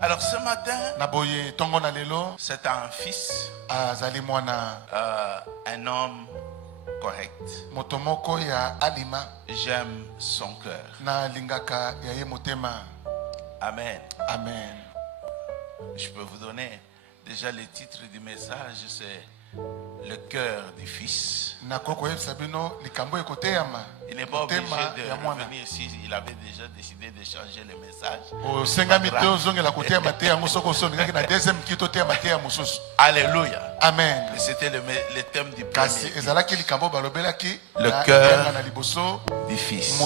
Alors ce matin, c'est un fils, un homme correct. J'aime son cœur. Amen. Amen. Je peux vous donner déjà le titre du message, c'est le cœur du fils. Il n'est pas obligé de revenir ici, il avait déjà décidé de changer le message. Alléluia. Amen. Et c'était le thème du premier. Le Le cœur du fils.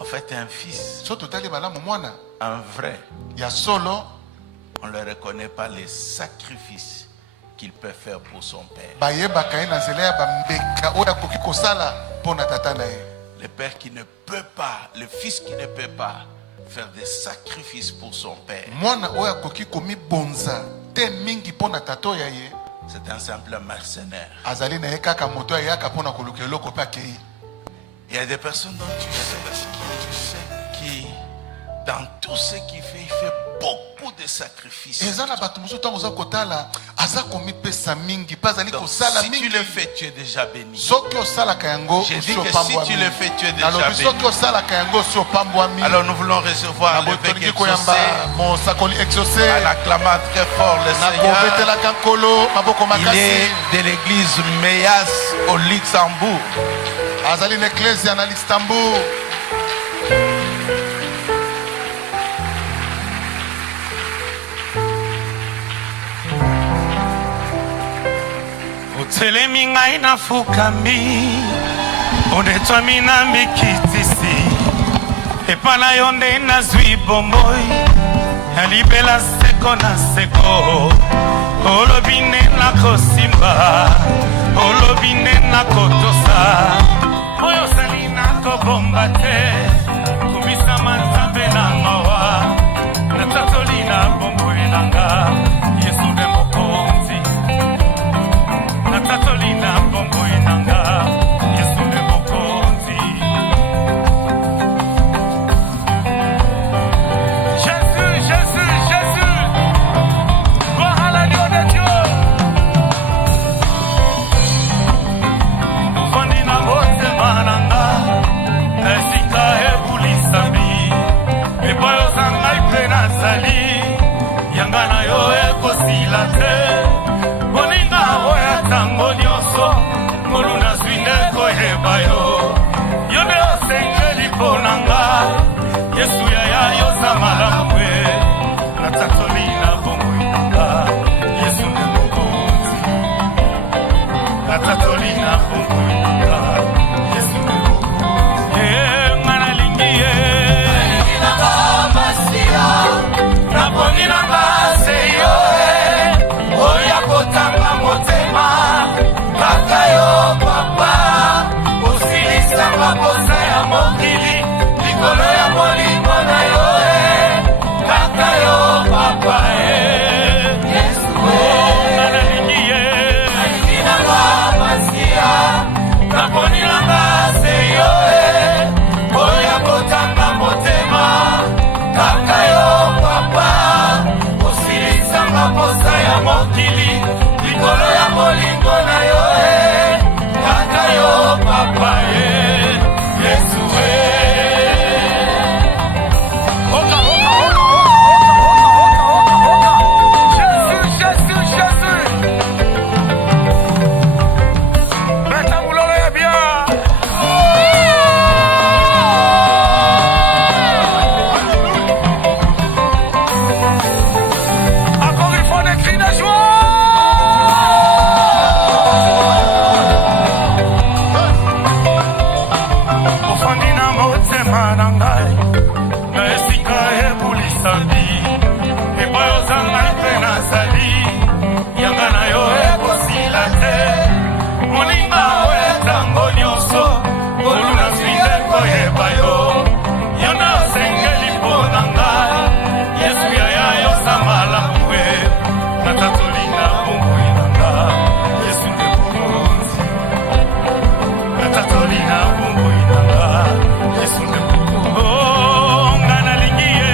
En fait, un fils, un vrai, on ne le reconnaît pas les sacrifices qu'il peut faire pour son père. Le père qui ne peut pas, le fils qui ne peut pas faire des sacrifices pour son père. C'est un simple mercenaire. Il y a des personnes dont tu sais qui, dans tout ce qu'il fait, il fait beaucoup de sacrifices. Donc, si tu le fais, tu es déjà béni. J'ai dit que si tu le fais, tu es déjà béni. Alors nous voulons recevoir l'évêque exaucé en acclamant très fort le Seigneur. Il est de l'église Meyas au Luxembourg. Azali l'église en Istanbul. Utelemi ngai na fukami Onetwami na mikitisi Epana yonde na zwi bomboi Alibela seko na seko Olobine na kosimba Olobine na kotosa Oyo salina kobomba te Kumisa manzabe na mawa Natatolina bombo enanga Yesu de mokonzi Natatolina bombo enanga Yesu de mokonzi Jésus, Jésus, Jésus Gloire à l'agneau de Dieu Fondina mote mananga Esika ebulisami Epoyo zangai pena sali Yangana yo ekosila te Boninga oya tango nyoso Moluna zwinde koyeba yo Yonde osengeli ponanga Yesu ya yoza malamwe Natatolina bongo inanga Yesu ne mokonzi Natatolina bongo inanga Yesu ne mokonzi Ngana lingiye Nanga masia Naponi nanga seyo Oya kotanga motema Kaka yo papa Usilisa makosa ya mokili Likolo ya molingo na yo Kaka yo papa Yesu Nana lingiye Nalingi nanga masia Naponi nanga seyo Oya kotanga motema Kaka yo papa Usilisa makosa ya mokili Likolo ya molingo na yo Kaka yo papa Yesu Oka, oka, oka, oka, oka, oka, Jésus, Jésus, Jésus Meta mulolo ya bien Encore il faut des cris de joie Ofandina motema na ngai Na esika ebulisami Epoyo zangai mpe nazali Yanga na yo ekosila te Moninga oyo ntango nyonso Koluna zwinde koyeba yo Yonde osengeli mpo na ngai Yesu yaya yoza malamu Natatolina bomboi na ngai Yesu nde mokonzi Natatolina bomboi na ngai Yesu nde mokonzi Oh, ngana lingi ye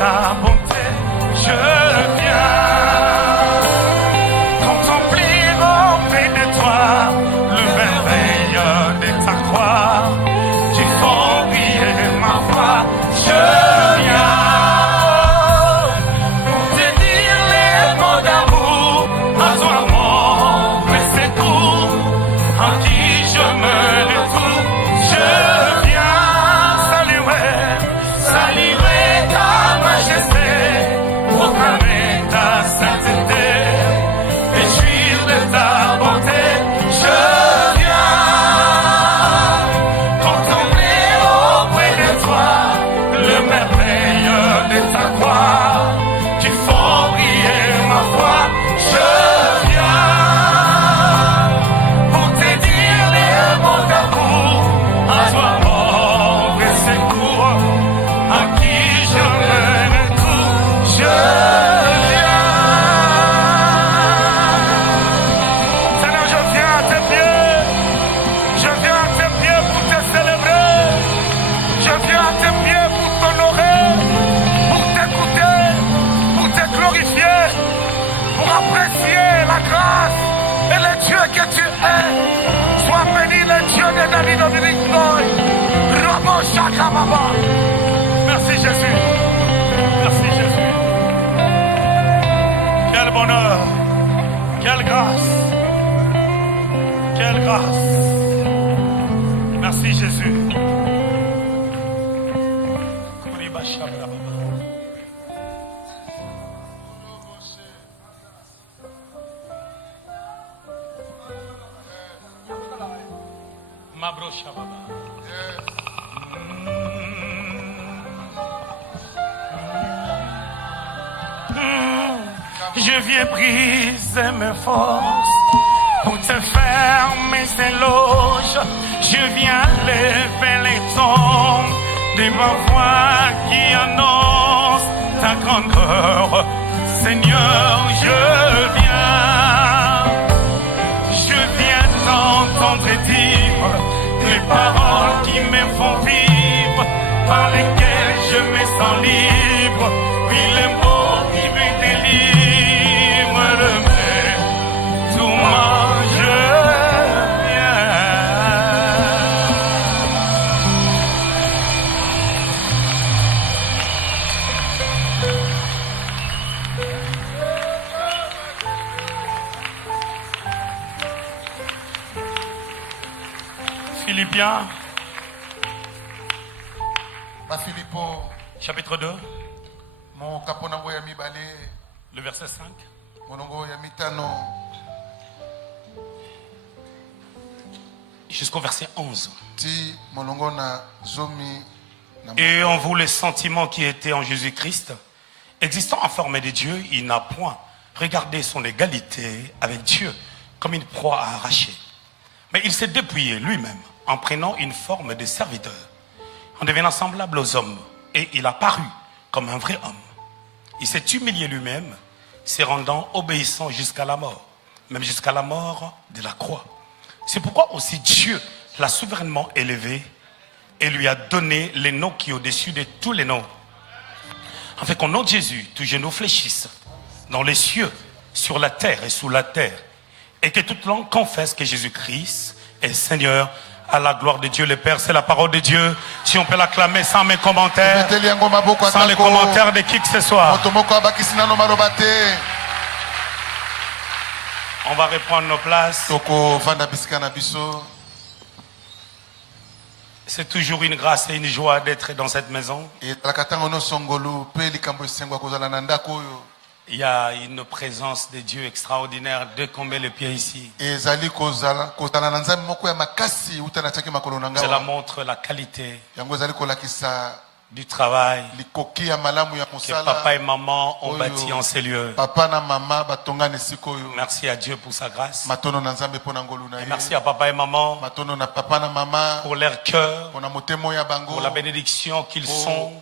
ta bonté, je viens contempler auprès de toi le merveille de ta croix. Tu fais briller ma foi, je viens pour te dire les mots d'amour à toi mon vrai secours, en qui je me retrouve. Je viens saluer ta majesté, proclamer ta sainteté, et jouir de ta bonté. Je viens contempler auprès de toi le merveille de ta croix. Tu fais briller ma foi. Je viens pour te dire les mots d'amour à toi mon vrai secours, à qui je me retrouve. Je viens. Seigneur, je viens à tes pieds. Je viens à tes pieds pour te célébrer. Je viens à tes pieds pour t'honorer, pour t'écouter, pour te glorifier, pour apprécier la grâce et le Dieu que tu es. Sois béni le Dieu de David Dominique Noy. Ramo Shakababa. Merci Jésus. Merci Jésus. Quel bonheur. Quelle grâce. Quelle grâce. Merci Jésus. Kuriba Shababa. Mabro Shababa. Je viens briser mes forces pour te faire mes éloges. Je viens lever les tons de ma voix qui annonce ta grandeur. Seigneur, je viens t'entendre dire les paroles qui me font vivre, par lesquelles je me sens libre, puis les mots qui me délivrent de mes tourments. Je viens. Philippiens, Bafilipo, chapitre 2, mon kaponango ya mibale, le verset 5. monongo ya mitano, Jusqu'au verset 11. ti monongo na zomi na Et en vous les sentiments qui étaient en Jésus-Christ, existant en forme de Dieu, il n'a point regardé son égalité avec Dieu comme une proie à arracher. Mais il s'est dépouillé lui-même en prenant une forme de serviteur, en devenant semblable aux hommes. Et il a paru comme un vrai homme. Il s'est humilié lui-même, se rendant obéissant jusqu'à la mort, même jusqu'à la mort de la croix. C'est pourquoi aussi Dieu l'a souverainement élevé et lui a donné les noms qui est au-dessus de tous les noms. Afin qu'au nom de Jésus, tout genou fléchisse dans les cieux, sur la terre et sous la terre, et que toute langue confesse que Jésus-Christ est Seigneur, à la gloire de Dieu le Père. C'est la parole de Dieu. Si on peut l'acclamer sans mes commentaires, sans les commentaires de qui que ce soit. On va reprendre nos places. C'est toujours une grâce et une joie d'être dans cette maison. Il y a une présence de Dieu extraordinaire dès qu'on met les pieds ici. Cela montre la qualité du travail que papa et maman ont bâti en ces lieux. Merci à Dieu pour sa grâce. Et merci à papa et maman pour leur cœur, pour la bénédiction qu'ils sont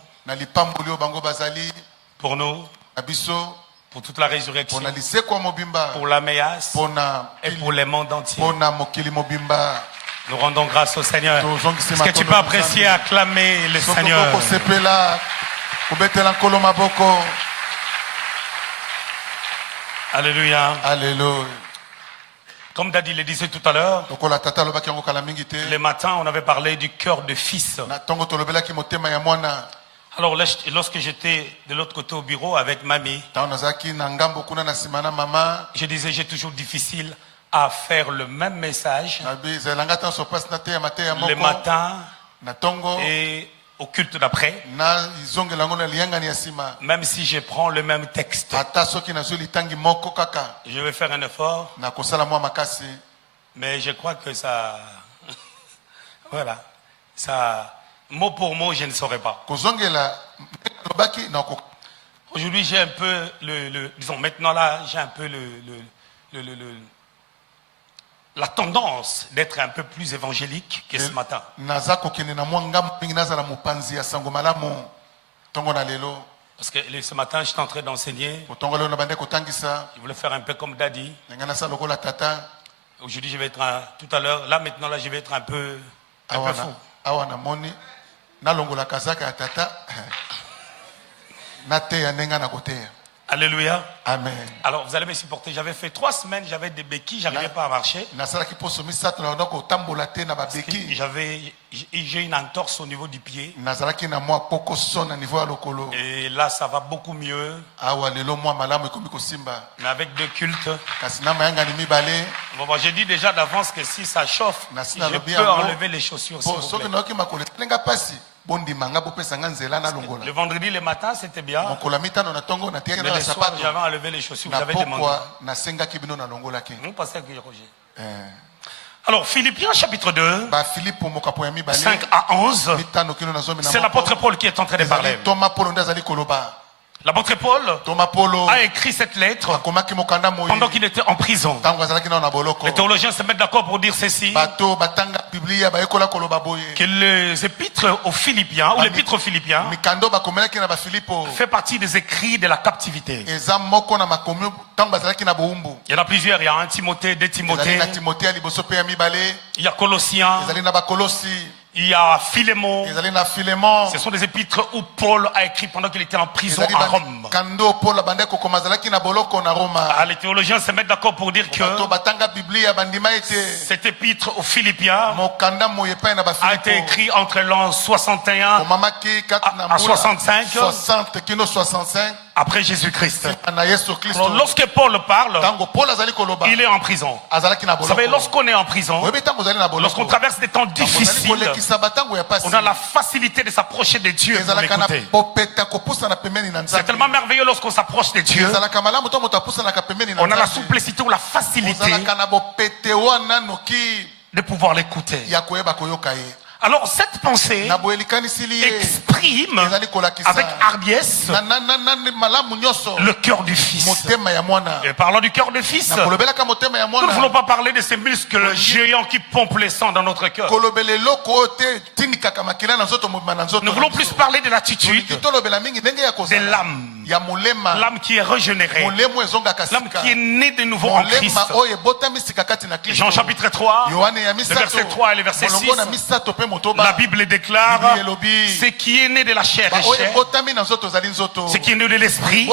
pour nous, pour toute la résurrection, pour la méasse et pour le monde entier. Nous rendons grâce au Seigneur. Est-ce que tu peux apprécier et acclamer le Seigneur? Kobetela nkolo maboko. Alléluia. Alléluia. Comme Daddy le disait tout à l'heure, Lokola tata lobaki yango kala mingi te. le matin, on avait parlé du cœur de fils. Na tongo tolobelaki motema ya mwana. Alors, lorsque j'étais de l'autre côté au bureau avec mamie, Tango nazaki na ngambo kuna na simana mama. je disais, j'ai toujours difficile à faire le même message Nabi zelanga tan so passe na te ya mate ya moko. le matin Na tongo et au culte d'après, na izongela ngo na lianga ni ya sima. même si je prends le même texte. Ata soki na zoli tangi moko kaka. Je vais faire un effort, Na kosala mwa makasi. mais je crois que ça... Voilà. Ça... Mot pour mot, je ne saurais pas. Kozongela lobaki na ko. Aujourd'hui, j'ai un peu disons, maintenant là, j'ai un peu la tendance d'être un peu plus évangélique que ce matin. Naza kokene na mwa ngambo mingi naza na mopanzi ya sango malamu. Tongo na lelo. Parce que ce matin, j'étais en train d'enseigner. Tongo lelo na bande kotangisa. Je voulais faire un peu comme Daddy. Ngana sa lokola tata. Aujourd'hui, je vais être tout à l'heure, là maintenant, là, je vais être un peu fou. Awana moni. Na longola kazaka ya tata. Na te ya nenga na kote. Alléluia. Amen. Alors, vous allez me supporter. J'avais fait 3 semaines, j'avais des béquilles, j'arrivais pas à marcher. J'ai une entorse au niveau du pied. Et là, ça va beaucoup mieux. Mais avec 2 cultes. Bon, j'ai dit déjà d'avance que si ça chauffe, je peux enlever les chaussures. S'il vous plaît. Le vendredi, le matin, c'était bien. Mais le soir, j'avais enlevé les chaussures. J'avais demandé. Nous passons avec Roger. Alors, Philippiens chapitre 2, 5 à 11, c'est l'apôtre Paul qui est en train de parler. L'apôtre Paul a écrit cette lettre pendant qu'il était en prison. Les théologiens se mettent d'accord pour dire ceci, que les épîtres aux Philippiens, ou l'épître aux Philippiens, fait partie des écrits de la captivité. Il y en a plusieurs, il y a 1 Timothée, 2 Timothée, il y a Colossiens, il y a Philémon. Ce sont des épîtres où Paul a écrit pendant qu'il était en prison à Rome. Les théologiens se mettent d'accord pour dire que cet épître aux Philippiens a été écrit entre l'an 61 à 65 après Jésus-Christ. Alors, lorsque Paul parle, il est en prison. Vous savez, lorsqu'on est en prison, lorsqu'on traverse des temps difficiles, on a la facilité de s'approcher de Dieu. C'est tellement merveilleux lorsqu'on s'approche de Dieu. On a la souplicité ou la facilité de pouvoir l'écouter. Alors cette pensée exprime avec hardiesse le cœur du Fils. Et parlant du cœur du Fils, nous ne voulons pas parler de ces muscles géants qui pompent le sang dans notre cœur. Nous voulons plus parler de l'attitude de l'âme. L'âme qui est régénérée. L'âme qui est née de nouveau en Christ. Jean chapitre 3, le verset 3 et le verset 6. La Bible déclare ce qui est né de la chair est chair, ce qui est né de l'esprit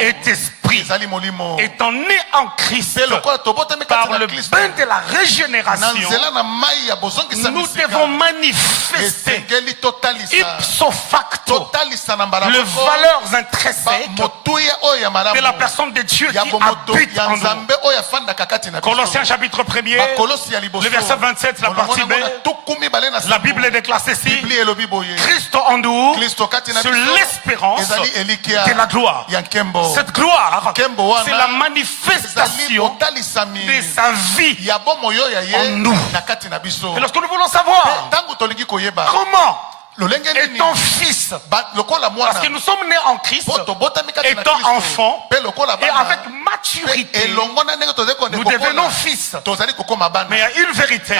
est esprit. Étant né en Christ par le bain de la régénération, nous devons manifester ipso facto les valeurs intrinsèques de la personne de Dieu qui habite en nous. Colossiens chapitre 1er, le verset 27, la partie B. La Bible déclare ceci: Christ en nous, c'est l'espérance de la gloire. Cette gloire, c'est la manifestation de sa vie en nous. Et lorsque nous voulons savoir comment étant fils, parce que nous sommes nés en Christ, étant enfants, et avec maturité, nous devenons fils. Mais il y a une vérité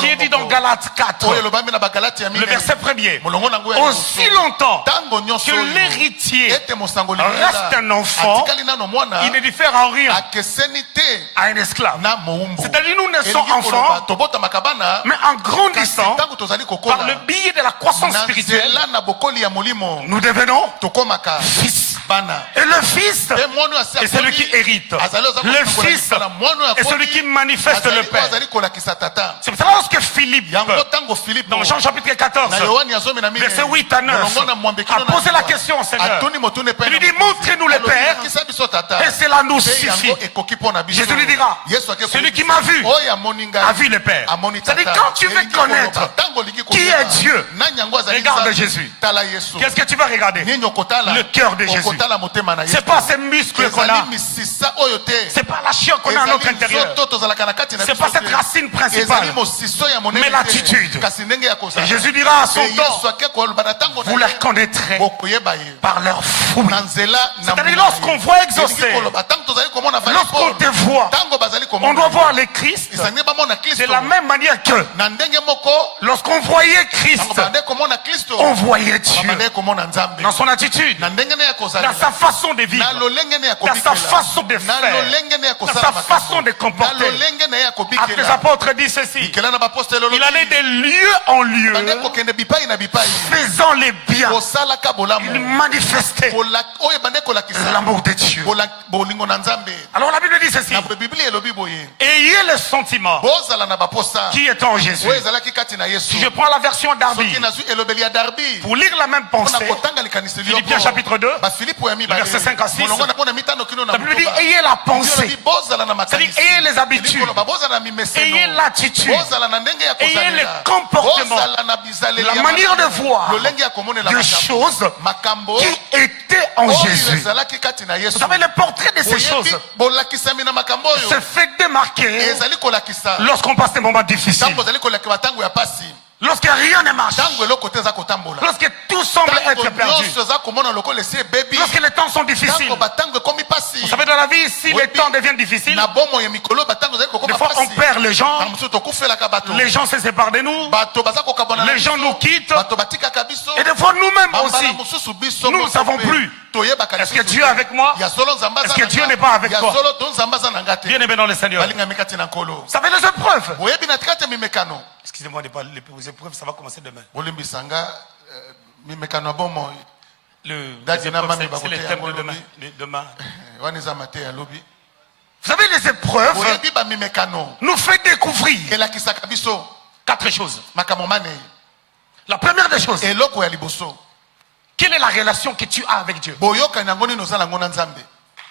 qui est dit dans Galates 4, le verset 1er. Aussi longtemps que l'héritier reste un enfant, il ne diffère en rien à un esclave. C'est-à-dire nous naissons enfants, mais en grandissant, par le biais de la croissance sens spirituel, nous devenons fils. Et le fils est celui qui hérite. Le fils est celui qui manifeste le Père. C'est pour ça lorsque Philippe, dans Jean chapitre 14, verset 8 à 9, a posé la question au Seigneur. Il lui dit, montrez-nous le Père, et cela nous suffit. Jésus lui dira, celui qui m'a vu a vu le Père. C'est-à-dire, quand tu veux connaître qui est Dieu, regarde Jésus. Qu'est-ce que tu vas regarder? Le cœur de Jésus. C'est pas ces muscles qu'on a. C'est pas la chair qu'on a à notre intérieur. C'est pas cette racine principale. Mais l'attitude. Et Jésus dira à son temps, vous les connaîtrez par leur fruit. C'est-à-dire lorsqu'on voit exaucer, lorsqu'on te voit, on doit voir le Christ de la même manière que lorsqu'on voyait Christ, on voyait Dieu dans son attitude, dans sa façon de vivre, dans sa façon de faire, dans sa façon de comporter. Après, les apôtres disent ceci: il allait de lieu en lieu, faisant les biens, il manifestait l'amour de Dieu. Alors la Bible dit ceci: ayez le sentiment qui est en Jésus. Si je prends la version Darby, pour lire la même pensée, Philippiens chapitre 2, verset 5 à 6, la Bible dit ayez la pensée, c'est-à-dire ayez les habitudes, ayez l'attitude, ayez le comportement, la manière de voir des choses qui étaient en Jésus. Vous savez, le portrait de ces choses se fait démarquer lorsqu'on passe des moments difficiles, lorsque rien ne marche, lorsque tout semble être perdu, lorsque les temps sont difficiles. Vous savez, dans la vie, si les temps deviennent difficiles, des fois on perd les gens se séparent de nous, les gens nous quittent, et des fois nous-mêmes aussi, nous ne savons plus. Est-ce que Dieu est avec moi? Est-ce que Dieu n'est pas avec toi? Bien aimé dans le Seigneur. Vous savez, les épreuves, excusez-moi de pas les épreuves, ça va commencer demain. C'est le thème de demain. Vous savez, les épreuves nous fait découvrir 4 choses. La première des choses, quelle est la relation que tu as avec Dieu?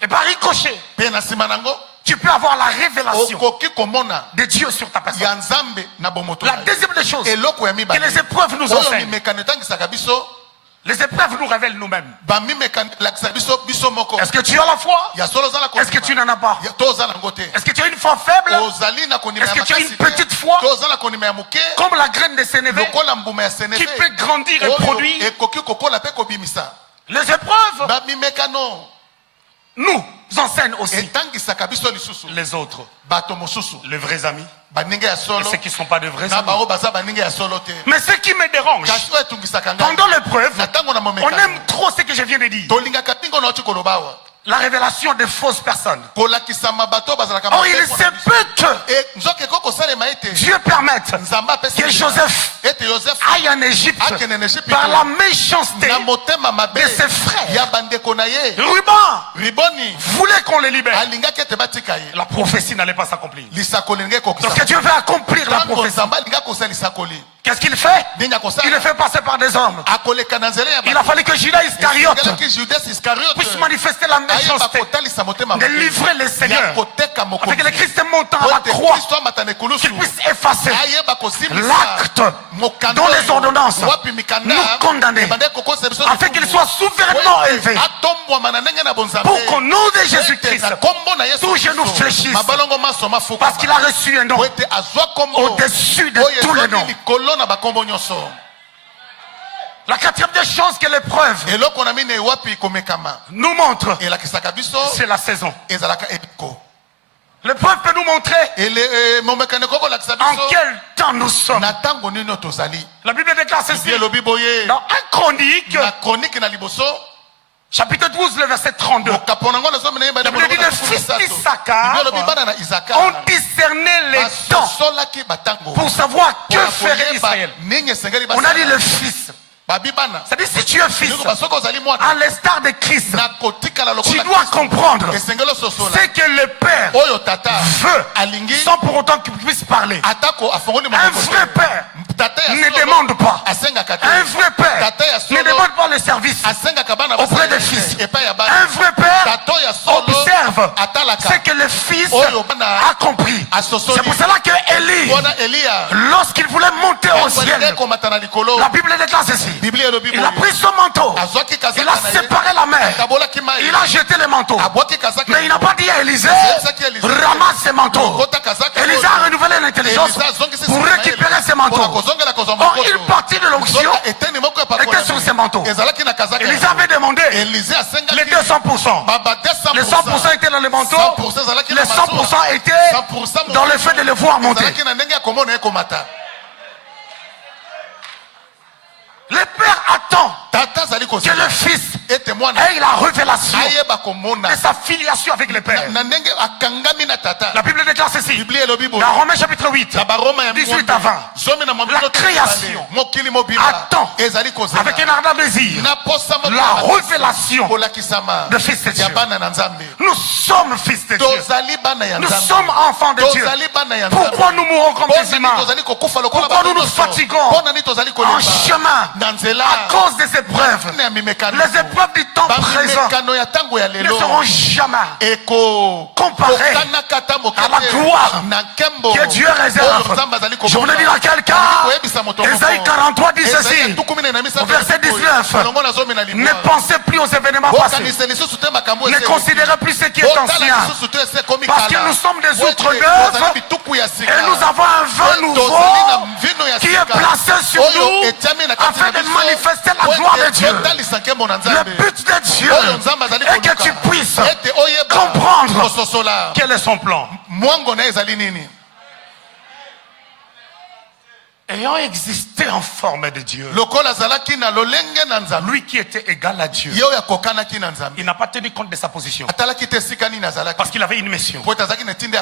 Et par ricochet, tu peux avoir la révélation de Dieu sur ta personne. La deuxième des choses que les épreuves nous enseignent, les épreuves nous révèlent nous-mêmes. Est-ce que tu as la foi? Est-ce que tu n'en as pas? Est-ce que tu as une foi faible? Est-ce que tu as une petite foi comme la graine de sénévé qui peut grandir et produire? Les épreuves nous enseignent aussi les autres, les vrais amis, et ceux qui ne sont pas de vrais amis. Mais ce qui me dérange, pendant l'épreuve, on aime trop ce que je viens de dire. La révélation des fausses personnes. Oh, il se peut que Dieu permette que Joseph aille en Égypte par la méchanceté de ses frères. Ruben voulait qu'on les libère. La prophétie n'allait pas s'accomplir. Lorsque Dieu veut accomplir la prophétie, qu'est-ce qu'il fait? Il le fait passer par des hommes. Il a fallu que Judas Iscariote puisse manifester la méchanceté de livrer les seigneurs, avec que le Christ montant à la croix, qu'il puisse effacer l'acte dont les ordonnances nous condamner, afin qu'il soit souverainement élevé, pour qu'au nom de Jésus-Christ, tous genoux fléchissent, parce qu'il a reçu un nom au-dessus de tous les noms. La quatrième des choses que l'épreuve nous montre, c'est la saison. L'épreuve peut nous montrer en quel temps nous sommes. La Bible déclare ceci dans 1 Chronique, Chapitre 12, le verset 32. La Bible dit les fils d'Issachar ont discerné les temps pour savoir que ferait Israël. On a dit le fils. C'est-à-dire si tu es fils, à l'instar de Christ, tu dois comprendre c'est que le Père veut, sans pour autant qu'il puisse parler. Un vrai Père ne demande pas. Un vrai Père ne demande pas le service auprès des fils. Un vrai Père observe ce que le fils a compris. C'est pour cela que Élie, lorsqu'il voulait monter au ciel, la Bible déclare ceci. Il a pris son manteau, il a séparé la mer, il a jeté le manteau, mais il n'a pas dit à Élisée ramasse ses manteaux. Élisée a renouvelé l'intelligence pour récupérer ses manteaux. Or il partit de l'onction était sur ses manteaux. Élisée avait demandé les 200%. Les 100% étaient dans le manteau, les 100% étaient dans le fait de le voir monter. Le père attend que le fils ait la révélation de sa filiation avec le père. La Bible déclare ceci. Dans Romains chapitre 8, 18 à 20. La création attend avec un ardent désir la révélation de fils de Dieu. Nous sommes fils de Dieu. Nous sommes enfants de Dieu. Pourquoi nous mourons comme des humains? Pourquoi nous nous fatiguons en chemin? À cause des épreuves, les épreuves du temps présent ne seront jamais comparées à la gloire que Dieu réserve. Je voulais dire à quelqu'un, Ésaïe 43 dit ceci, au verset 19, ne pensez plus aux événements passés, ne considérez plus ce qui est ancien, parce que nous sommes des outres neuves et nous avons un vin nouveau qui est placé sur nous afin de manifester la gloire de Dieu. Le but de Dieu est que tu puisses comprendre quel est son plan. Ayant existé en forme de Dieu, lui qui était égal à Dieu, il n'a pas tenu compte de sa position parce qu'il avait une mission.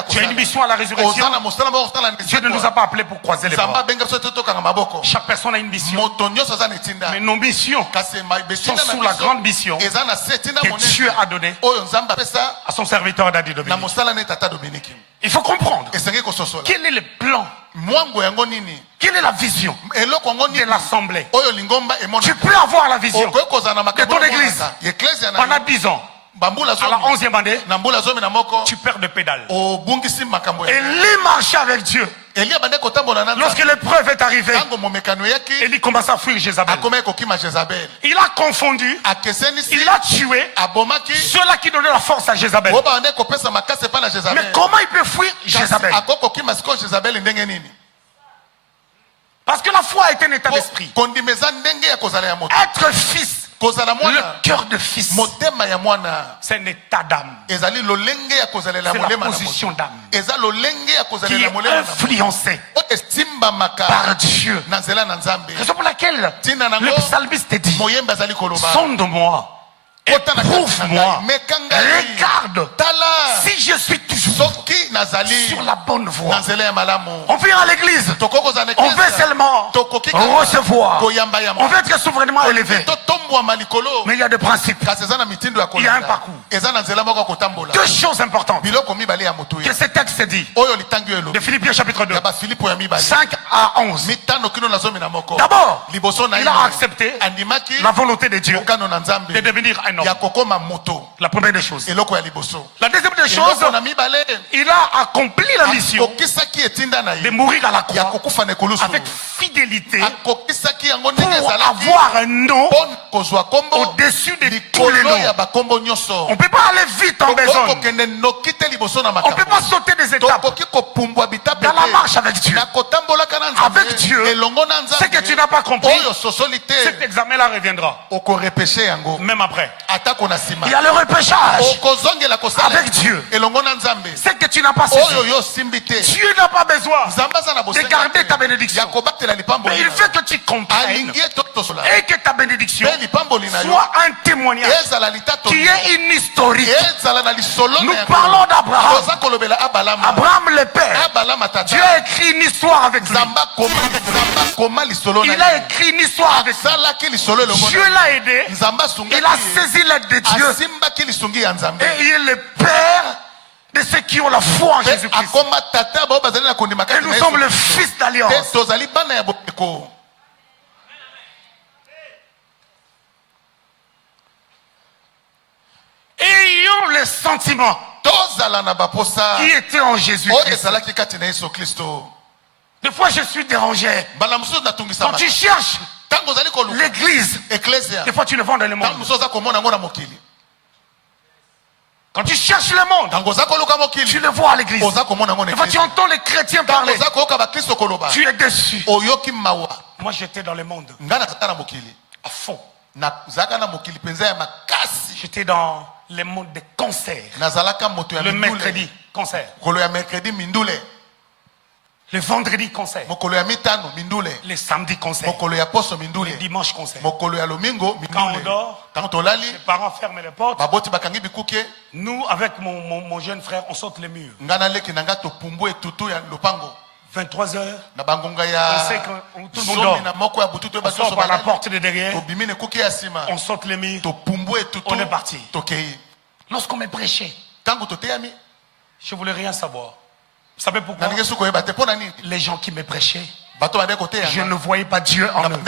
Tu as une mission à la résurrection. Dieu ne nous a pas appelés pour croiser les bras. Chaque personne a une mission, mais nos missions sont sous la grande mission que Dieu a donnée à son serviteur Daddy Dominique. Il faut comprendre quel est le plan, quelle est la vision de l'assemblée. Tu peux avoir la vision de ton église pendant 10 ans. À la 11e année, tu perds de pédale. Élie marchait avec Dieu. Lorsque l'épreuve est arrivée, Élie commence à fuir Jézabel. Il a confondu, il a tué ceux-là qui donnaient la force à Jézabel. Mais comment il peut fuir Jézabel? Parce que la foi est un état d'esprit. Être fils, le cœur de fils, c'est un état d'âme. C'est la position d'âme qui est influencée par Dieu. Raison pour laquelle le psalmiste dit: sonde-moi, éprouve-moi, regarde si je suis toujours sur la bonne voie. On vient à l'église, on veut seulement recevoir, on veut être souverainement élevé, mais il y a des principes, il y a un parcours. Deux choses importantes que ce texte dit de Philippiens chapitre 2, 5 à 11. D'abord, il a accepté la volonté de Dieu de devenir un homme. La première des choses. La deuxième des choses, il a accompli la mission de mourir à la croix avec fidélité pour avoir un nom au-dessus de tous les noms. On ne peut pas aller vite en besogne. On ne peut pas sauter des étapes dans la marche avec Dieu. Avec Dieu, ce que tu n'as pas compris, cet examen-là reviendra. Même après. Il y a le repos. repêchage avec Dieu. C'est que tu n'as pas saisi. Dieu n'a pas besoin de garder ta bénédiction. Mais il veut que tu comprennes et que ta bénédiction soit un témoignage qui est une historique. Nous parlons d'Abraham. Abraham le père. Dieu a écrit une histoire avec lui. Il a écrit une histoire avec lui. Dieu l'a aidé. Il a saisi l'aide de Dieu. Et il est le père de ceux qui ont la foi en Jésus-Christ. Et nous sommes le fils d'alliance. Ayons le sentiment qui était en Jésus-Christ. Des fois je suis dérangé. Quand tu cherches l'église, des fois tu le vends dans le monde. Quand tu cherches le monde, tu le vois à l'église. Des fois tu entends les chrétiens parler. Tu es déçu. Moi j'étais dans le monde à fond. J'étais dans le monde des concerts. Le mercredi, concert. Le vendredi, concert. Le samedi, concert. Le dimanche, concert. Quand on dort, les parents ferment les portes. Nous, avec mon jeune frère, on saute les murs. 23 heures, on sait que tout le monde dort. On sort par la porte de derrière, on saute les murs, on est parti. Lorsqu'on me prêchait, je ne voulais rien savoir. Vous savez pourquoi? Les gens qui me prêchaient, je ne voyais pas Dieu en eux.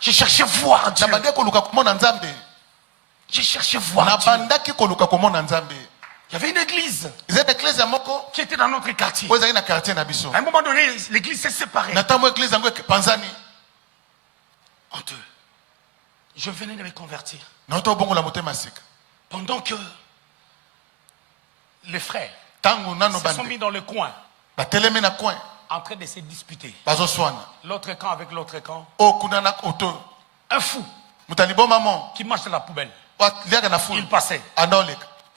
Je cherchais voir Dieu. Je cherchais voir Dieu. Il y avait une église qui était dans notre quartier. À un moment donné, l'église s'est séparée en deux. Je venais de me convertir. Pendant que les frères se sont mis dans le coin, en train de se disputer. L'autre camp avec l'autre camp. Un fou qui marche dans la poubelle. Il passait.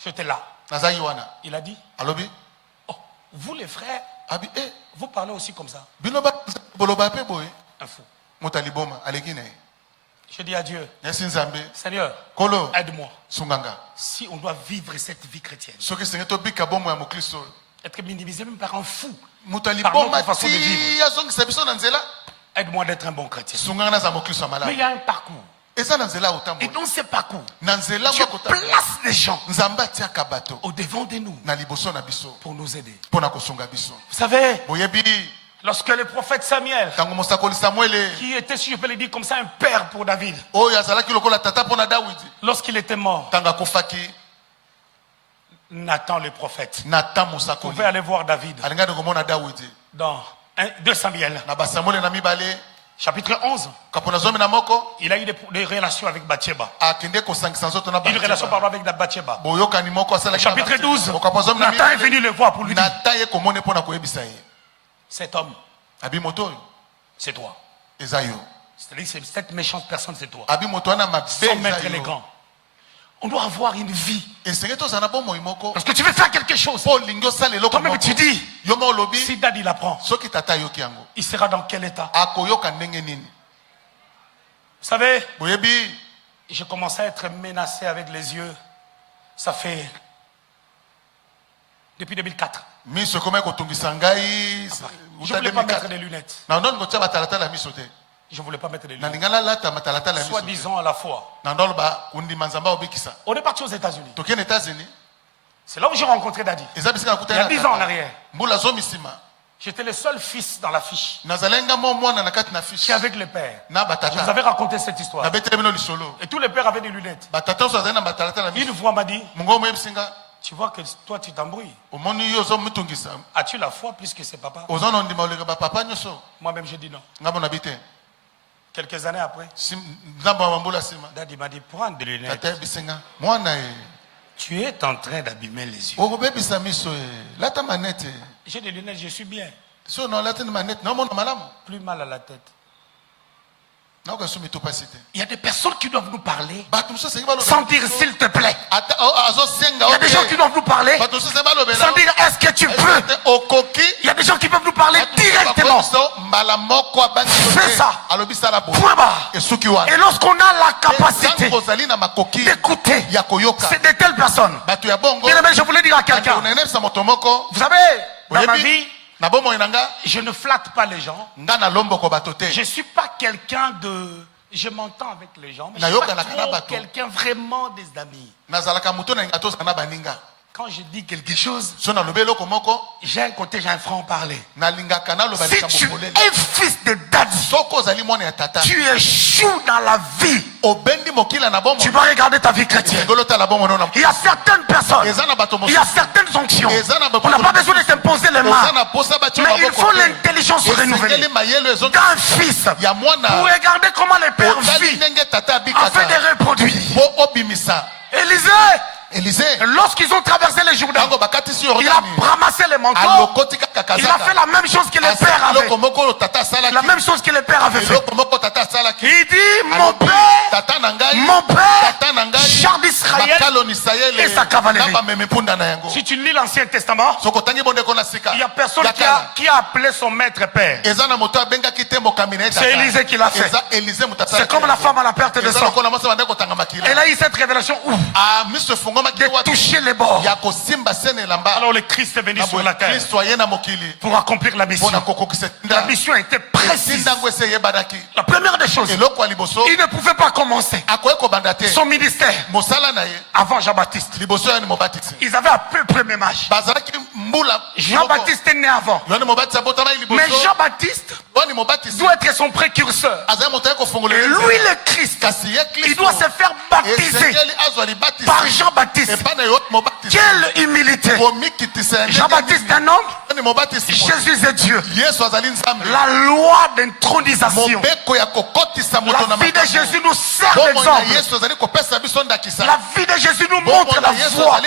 J'étais là. Il a dit, oh, vous les frères, vous parlez aussi comme ça. Un fou. Je dis à Dieu, Seigneur, aide-moi. Si on doit vivre cette vie chrétienne, être minimisé même par un fou, par notre façon de vivre, aide-moi d'être un bon chrétien. Mais il y a un parcours. Et dans ce parcours, Dieu place des gens au devant de nous pour nous aider. Vous savez, lorsque le prophète Samuel, qui était, si je peux le dire comme ça, un père pour David, lorsqu'il était mort, Nathan le prophète pouvait aller voir David dans 2 Samuel. Chapitre 11, il a eu des relations avec Bathsheba. Une relation par avec Bathsheba. Chapitre 12, Nathan est venu le voir pour lui dire, cet homme, c'est toi. C'est-à-dire que cette méchante personne, c'est toi. Sans mettre les gants. On doit avoir une vie. Parce que tu veux faire quelque chose. Toi-même tu dis, si Dad il apprend, il sera dans quel état? Vous savez, j'ai commencé à être menacé avec les yeux. Ça fait depuis 2004. Je ne voulais pas mettre des lunettes. Je ne voulais pas mettre des lunettes. Soi-disant à la fois. On est parti aux États-Unis. C'est là où j'ai rencontré Daddy. Il y a 10 ans en arrière. J'étais le seul fils dans l'affiche. Qui avec le père. Je vous avais raconté cette histoire. Et tous les pères avaient des lunettes. Une fois m'a dit, tu vois que toi tu t'embrouilles. As-tu la foi plus que ses papas? Moi-même j'ai dit non. Quelques années après, Daddy m'a dit, prends des lunettes. Tu es en train d'abîmer les yeux. J'ai des lunettes, je suis bien. Plus mal à la tête. Il y a des personnes qui doivent nous parler sans dire s'il te plaît. Il y a des gens qui doivent nous parler sans dire est-ce que tu peux. Il y a des gens qui peuvent nous parler directement. Fais ça. Point barre. Et lorsqu'on a la capacité d'écouter, c'est de telles personnes. Bien aimé, je voulais dire à quelqu'un. Vous savez, dans ma vie, je ne flatte pas les gens. Je ne suis pas quelqu'un de... Je m'entends avec les gens, mais je ne suis pas quelqu'un vraiment des amis. Quand je dis quelque chose, j'ai un côté, j'ai un franc-parler. Si tu es fils de daddy, tu échoues dans la vie. Tu vas regarder ta vie chrétienne. Il y a certaines personnes, il y a certaines onctions. On n'a pas besoin de t'imposer les mains. Mais il faut l'intelligence renouvelée d'un fils pour regarder comment les pères vivent afin de reproduire. Élisée, lorsqu'ils ont traversé le Jourdain, il a ramassé les manteaux. Il a fait la même chose que les pères avaient. La même chose que les pères avaient fait. Il dit, mon père, char d'Israël et sa cavalerie. Si tu lis l'Ancien Testament, il n'y a personne qui a appelé son maître père. C'est Élisée qui l'a fait. C'est comme la femme à la perte de sang. Elle a eu cette révélation où de toucher les bords. Alors le Christ est venu sur la terre pour accomplir la mission. La mission était précise. La première des choses, il ne pouvait pas commencer son ministère avant Jean-Baptiste. Ils avaient à peu près le même âge. Jean-Baptiste est né avant. Mais Jean-Baptiste doit être son précurseur. Et lui le Christ, il doit se faire baptiser par Jean-Baptiste. Quelle humilité. Jean-Baptiste est un homme, Jésus est Dieu. La loi d'intronisation. La vie de Jésus nous sert d'exemple. La vie de Jésus nous montre la voie.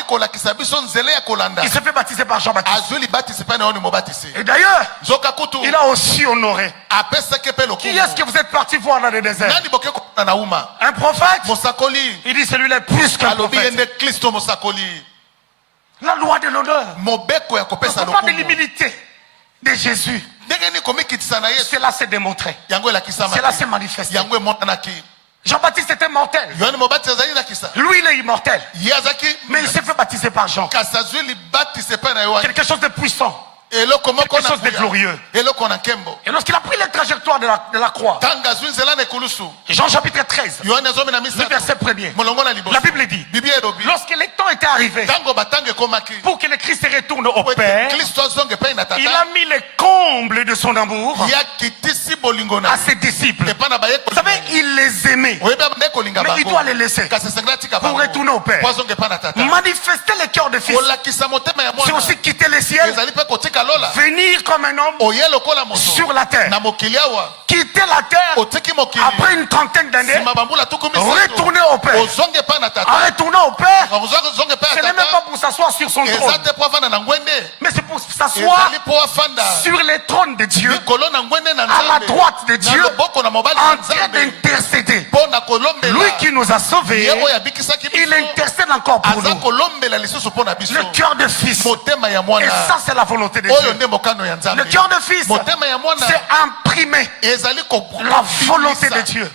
Il se fait baptiser par Jean-Baptiste. Et d'ailleurs, il a aussi honoré. Qui est-ce que vous êtes parti voir dans le désert? Un prophète? Il dit celui-là est plus qu'un prophète. La loi de l'honneur. On ne parle pas de l'humilité de Jésus. Cela s'est démontré. Cela s'est manifesté. Jean-Baptiste était mortel. Lui, il est immortel. Mais il s'est fait baptiser par Jean. Quelque chose de puissant. Quelque chose de glorieux. Et lorsqu'il a pris la trajectoire de la croix, Jean chapitre 13, le verset 1er, la Bible dit, lorsque les temps étaient arrivés pour que le Christ retourne au Père, il a mis les combles de son amour à ses disciples. Vous savez, il les aimait, mais il doit les laisser pour retourner au Père. Manifester le cœur de fils, c'est aussi quitter le ciel, venir comme un homme sur la terre, quitter la terre après une trentaine d'années, retourner au Père. En retournant au Père, ce n'est même pas pour s'asseoir sur son trône, mais c'est pour s'asseoir sur les trônes de Dieu, à la droite de Dieu, en train d'intercéder. Lui qui nous a sauvés, il intercède encore pour nous. Le cœur de fils. Et ça, c'est la volonté de Dieu. Le cœur de fils, c'est imprimer la volonté de Dieu.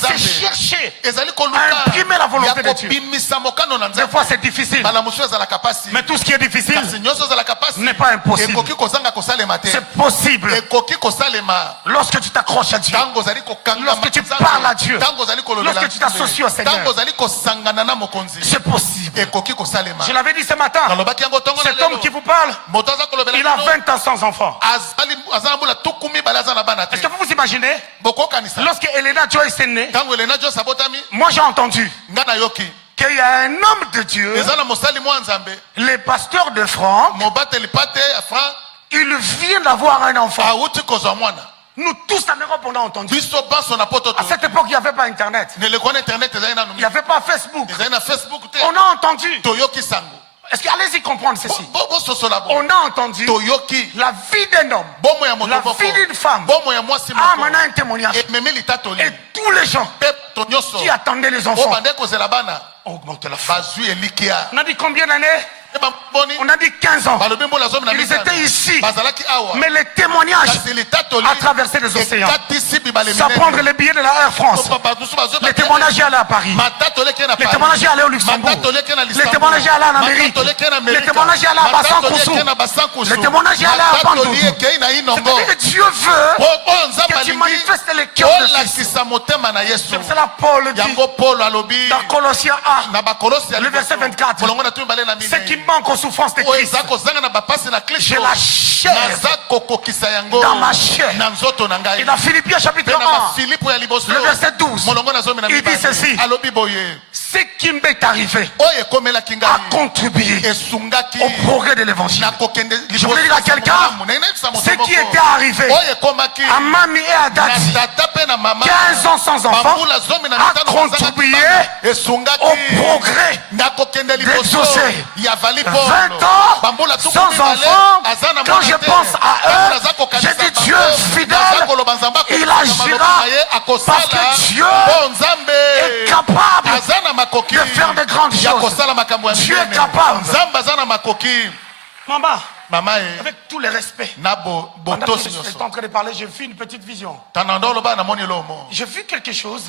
C'est chercher à imprimer la volonté de Dieu. Des fois, c'est difficile. Mais tout ce qui est difficile n'est pas impossible. C'est possible. Lorsque tu t'accroches à Dieu, lorsque tu parles à Dieu, lorsque tu t'associes au Seigneur, c'est possible. Je l'avais dit ce matin, cet homme qui vous parle, il a 20 ans sans enfant. Est-ce que vous vous imaginez? Lorsque Elena Joyce est née, moi j'ai entendu qu'il y a un homme de Dieu, le pasteur de Franck, il vient d'avoir un enfant. Nous tous en Europe, on a entendu. À cette époque, il n'y avait pas Internet. Il n'y avait pas Facebook. On a entendu. Est-ce que allez-y comprendre ceci? Bo sosola bo. On a entendu Toyoki. la vie d'un homme, Bomo ya moto la moko. vie d'une femme. Bomo ya mwasi Ah, moko. maintenant un témoignage. Et meme litatoli. Et tous les gens Pe tonyoso. qui attendaient les enfants Obande kozela bana. ont augmenté la foi. Bazui elikia. On a dit combien d'années? Eba boni. On a dit 15 ans. Balobi mbola zomi na Ils mitano. étaient ici. Bazalaki awa. Mais les témoignages Kasi litatoli. à traverser les océans, Ekatisi bibale sans minene. prendre les billets de la Air France. Les témoignages allaient à Paris. Les témoignages allaient au Luxembourg. Les témoignages allaient en Amérique. Les témoignages allaient à Bassan-Koussou. Les témoignages allaient à Bandundu. C'est-à-dire que Dieu veut que tu manifestes les cœurs de Christ. C'est pour cela Paul dit dans Colossiens 1, le verset 24, ce qui manque aux souffrances de Christ, j'ai la chair dans ma chair. Et dans Philippiens chapitre 1, le verset 12, il dit ceci: ce qui m'est arrivé a contribué au progrès de l'évangile. Je voulais dire à quelqu'un, ce qui était arrivé à Mami et à Dati, 15 ans sans enfant, a contribué au progrès d'exaucer. 20 ans sans enfant, quand je pense à eux, je dis Dieu fidèle, il agira parce que Dieu est capable de faire de grandes choses. Dieu est capable. Maman, avec tout le respect, pendant que j'étais en train de parler, j'ai vu une petite vision. J'ai vu quelque chose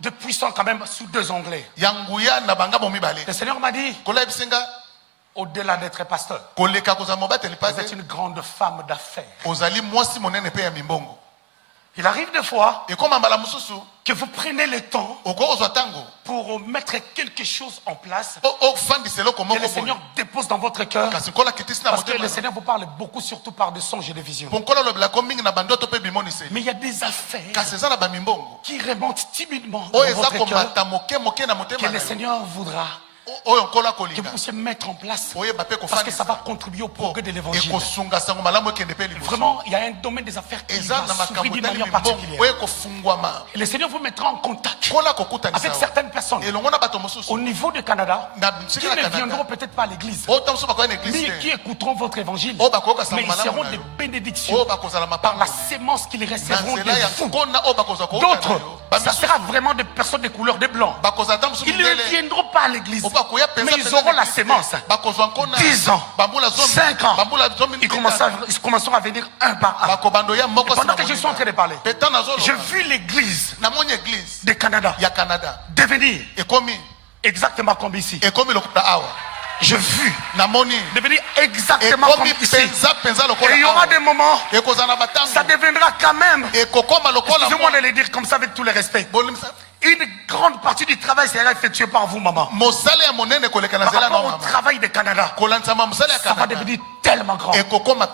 de puissant quand même sous deux onglets. Le Seigneur m'a dit, au-delà d'être pasteur, vous êtes une grande femme d'affaires. Il arrive des fois que vous prenez le temps pour mettre quelque chose en place que le Seigneur dépose dans votre cœur, parce que le Seigneur vous parle beaucoup, surtout par des songes et des visions. Mais il y a des affaires qui remontent timidement dans votre cœur, que le Seigneur voudra que vous puissiez mettre en place, parce que ça va contribuer au progrès de l'évangile. Vraiment, il y a un domaine des affaires qui va s'ouvrir d'une manière particulière. Et le Seigneur vous mettra en contact avec certaines personnes au niveau du Canada qui ne viendront peut-être pas à l'église, mais qui écouteront votre évangile, mais ils seront des bénédictions par la sémence qu'ils recevront de vous. D'autres, ça sera vraiment des personnes de couleur de blanc. Ils ne viendront pas à l'église, mais ils auront la sémence. 10 ans, 5 ans, ils commenceront à venir un par un. Et pendant que je suis en train de parler, j'ai vu l'église du Canada devenir exactement comme ici. J'ai vu devenir exactement comme ici. Et il y aura des moments, ça deviendra quand même, excusez-moi de le dire comme ça avec tout le respect, une grande partie du travail sera effectué par vous, maman. Par rapport au travail du Canada, ça va devenir tellement grand. Et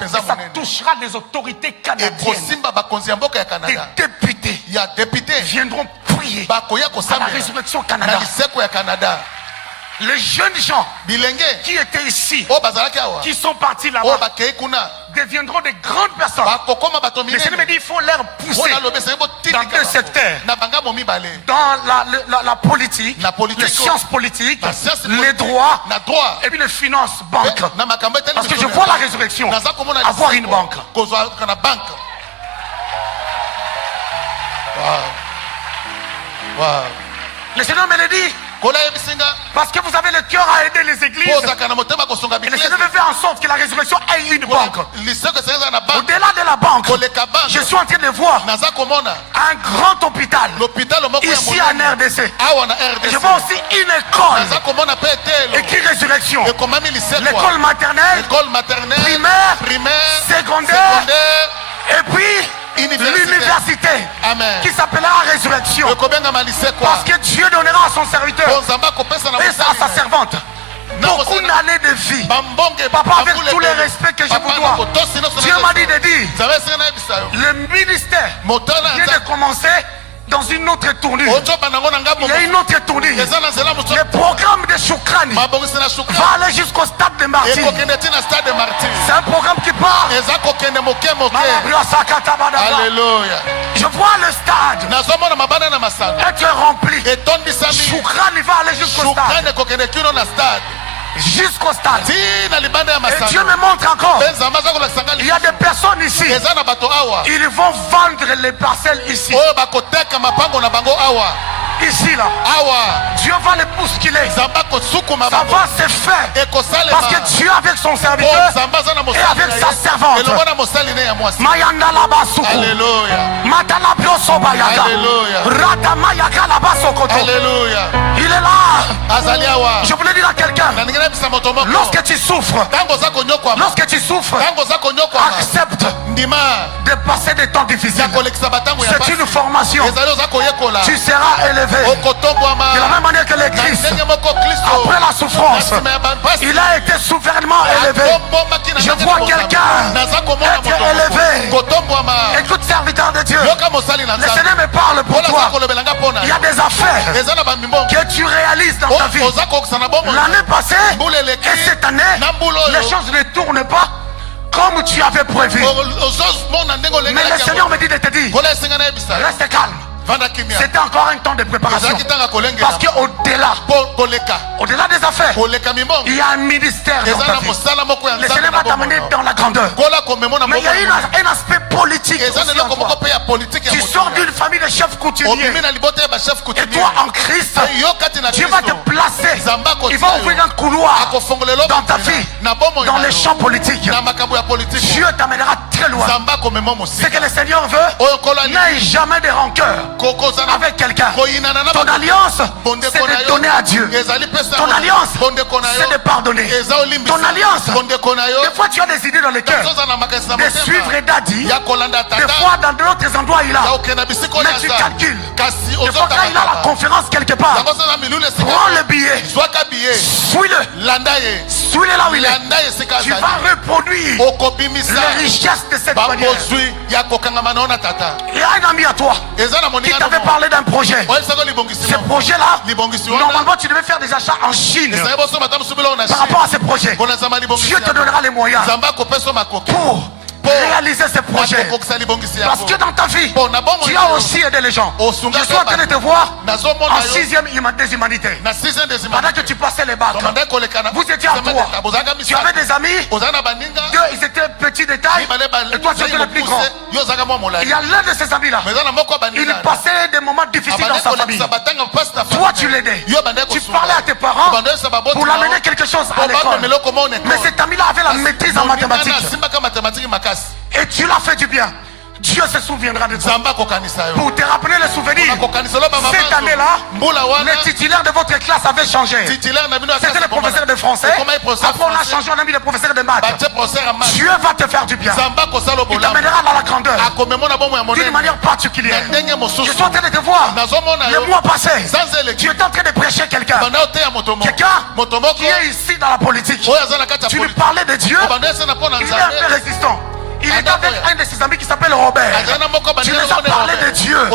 ça touchera les autorités canadiennes. Des députés viendront prier à la résurrection Canada. Les jeunes gens qui étaient ici, qui sont partis là-bas, deviendront des grandes personnes. Le Seigneur me dit, il faut les pousser dans deux secteurs. Dans la politique, les sciences politiques, les droits, et puis les finances, banques. Parce que je vois la résurrection, avoir une banque. Le Seigneur me le dit, parce que vous avez le cœur à aider les églises. Et le Seigneur veut faire en sorte que la résurrection ait une banque. Au-delà de la banque, je suis en train de voir un grand hôpital ici en RDC. Et je vois aussi une école écrit résurrection. L'école maternelle, primaire, secondaire, et puis l'université qui s'appellera Résurrection, parce que Dieu donnera à son serviteur et à sa servante beaucoup d'années de vie. Papa, avec tout le respect que je vous dois, Dieu m'a dit de dire, le ministère vient de commencer dans une autre tournure. Il y a une autre tournure. Le programme de Choukrani va aller jusqu'au stade de Martyr. C'est un programme qui part. Alléluia. Je vois le stade être rempli. Choukrani va aller jusqu'au stade. jusqu'au stade. Et Dieu me montre encore. Il y a des personnes ici. Ils vont vendre les parcelles ici. Ici là, Dieu va les bousculer. Ça va se faire. Parce que Dieu avec son serviteur et avec sa servante. Mayanda la basuku. Matala bloso bayaka. Rata mayaka la basokoto. Il est là. Je voulais dire à quelqu'un, lorsque tu souffres, accepte de passer des temps difficiles. C'est une formation. Tu seras élevé. De la même manière que le Christ, après la souffrance, il a été souverainement élevé. Je vois quelqu'un être élevé. Écoute, serviteur de Dieu, le Seigneur me parle pour toi. Il y a des affaires que tu réalises dans ta vie. L'année passée et cette année, les choses ne tournent pas comme tu avais prévu. Mais le Seigneur me dit de te dire, reste calme. C'était encore un temps de préparation. Parce qu'au-delà des affaires, il y a un ministère dans ta vie. Le Seigneur va t'amener dans la grandeur. Mais il y a un aspect politique aussi en toi. Tu sors d'une famille de chefs coutumiers. Et toi en Christ, Dieu va te placer. Il va ouvrir un couloir dans ta vie, dans les champs politiques. Dieu t'amènera très loin. Ce que le Seigneur veut, n'aie jamais de rancœur avec quelqu'un. Ton alliance, c'est de donner à Dieu. Ton alliance, c'est de pardonner. Ton alliance, des fois tu as des idées dans le cœur de suivre Daddy. Des fois dans d'autres endroits il a. Mais tu calcules. Des fois quand il a la conférence quelque part, prends le billet, suis-le. Suis-le là où il est. Tu vas reproduire les richesses de cette manière. Il y a un ami à toi qui t'avait parlé d'un projet. Ce projet-là, normalement tu devais faire des achats en Chine par rapport à ce projet. Dieu te donnera les moyens pour réaliser ce projet. Parce que dans ta vie, tu as aussi aidé les gens. Je suis en train de te voir en 6e des humanités. Pendant que tu passais les bacs, vous étiez à toi. Tu avais des amis, ils étaient petits de taille, et toi tu étais le plus grand. Il y a l'un de ces amis-là, il passait des moments difficiles dans sa famille. Toi tu l'aidais. Tu parlais à tes parents pour l'amener quelque chose à l'école. Mais cet ami-là avait la maîtrise en mathématiques. Et tu l'as fait du bien. Dieu se souviendra de toi. Pour te rappeler le souvenir, cette année-là, le titulaire de votre classe avait changé. C'était le professeur de français. Après on a changé, on a mis le professeur de maths. Dieu va te faire du bien. Il t'amènera dans la grandeur d'une manière particulière. Je suis en train de te voir. Le mois passé, tu étais en train de prêcher quelqu'un. Quelqu'un qui est ici dans la politique. Tu lui parlais de Dieu. Il est un peu résistant. Il est avec un de ses amis qui s'appelle Robert. Tu nous as parlé de Dieu.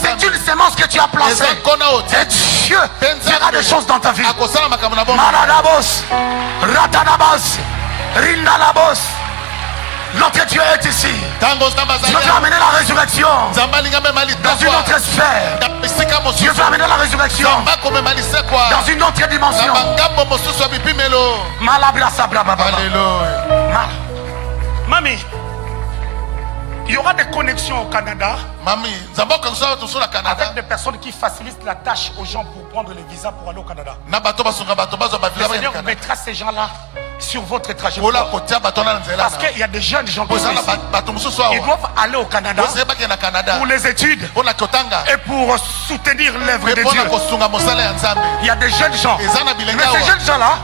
C'est une sémence que tu as placée. Et Dieu fera des choses dans ta vie. Maradabos, Ratanabos, Rindalabos. Notre Dieu est ici. Dieu veut amener la résurrection dans une autre sphère. Dieu veut amener la résurrection dans une autre dimension. Alléluia. Mami, il y aura des connexions au Canada avec des personnes qui facilitent la tâche aux gens pour prendre les visas pour aller au Canada. Le Seigneur mettra ces gens-là sur votre trajectoire. Parce qu'il y a des jeunes gens qui sont ici. Ils doivent aller au Canada pour les études et pour soutenir l'œuvre de Dieu. Il y a des jeunes gens. Mais ces jeunes gens-là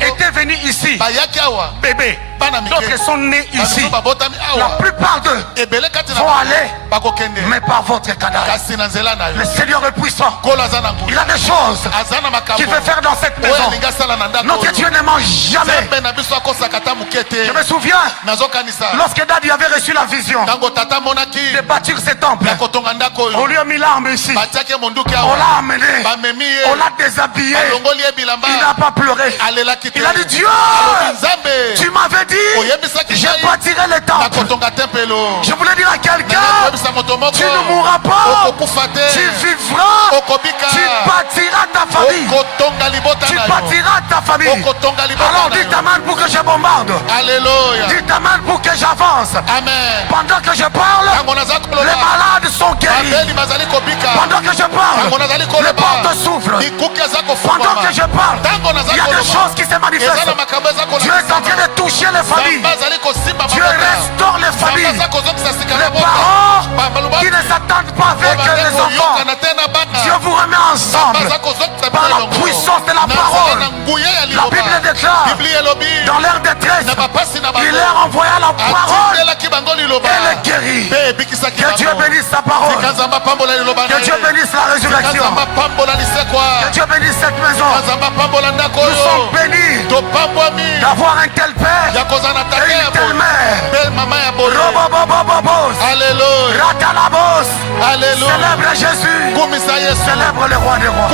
étaient venus ici. Bébé. D'autres sont nés ici. La plupart d'eux vont aller, mais par votre Canada. Le Seigneur est puissant. Il a des choses qu'il veut faire dans cette maison. Notre Dieu ne mange jamais. Je me souviens, lorsque Daddy avait reçu la vision de bâtir ce temple, on lui a mis l'arme ici. On l'a amené. On l'a déshabillé. Il n'a pas pleuré. Il a dit, Dieu, tu m'avais dit, je bâtirai le temple. Je voulais dire à quelqu'un, tu ne mourras pas. Tu vivras. Tu bâtiras ta famille. Tu bâtiras ta famille. Alors dis ta main pour que je bombarde. Alléluia. Dis ta main pour que j'avance. Amen. Pendant que je parle, les malades sont guéris. Pendant que je parle, les portes s'ouvrent. Pendant que je parle, il y a des choses qui se manifestent. Dieu est en train de toucher les familles. Dieu restaure les familles. Les parents qui ne s'attendent pas avec les enfants. Dieu vous remet ensemble par la puissance de la parole. La Bible déclare, dans leur détresse, il leur envoya la parole et les guérit. Que Dieu bénisse sa parole. Que Dieu bénisse la résurrection. Que Dieu bénisse cette maison. Nous sommes bénis d'avoir un tel père et une telle mère. Robobobobos. Alléluia. Ratalabos. Alléluia. Célèbre Jésus. Célèbre le roi des rois.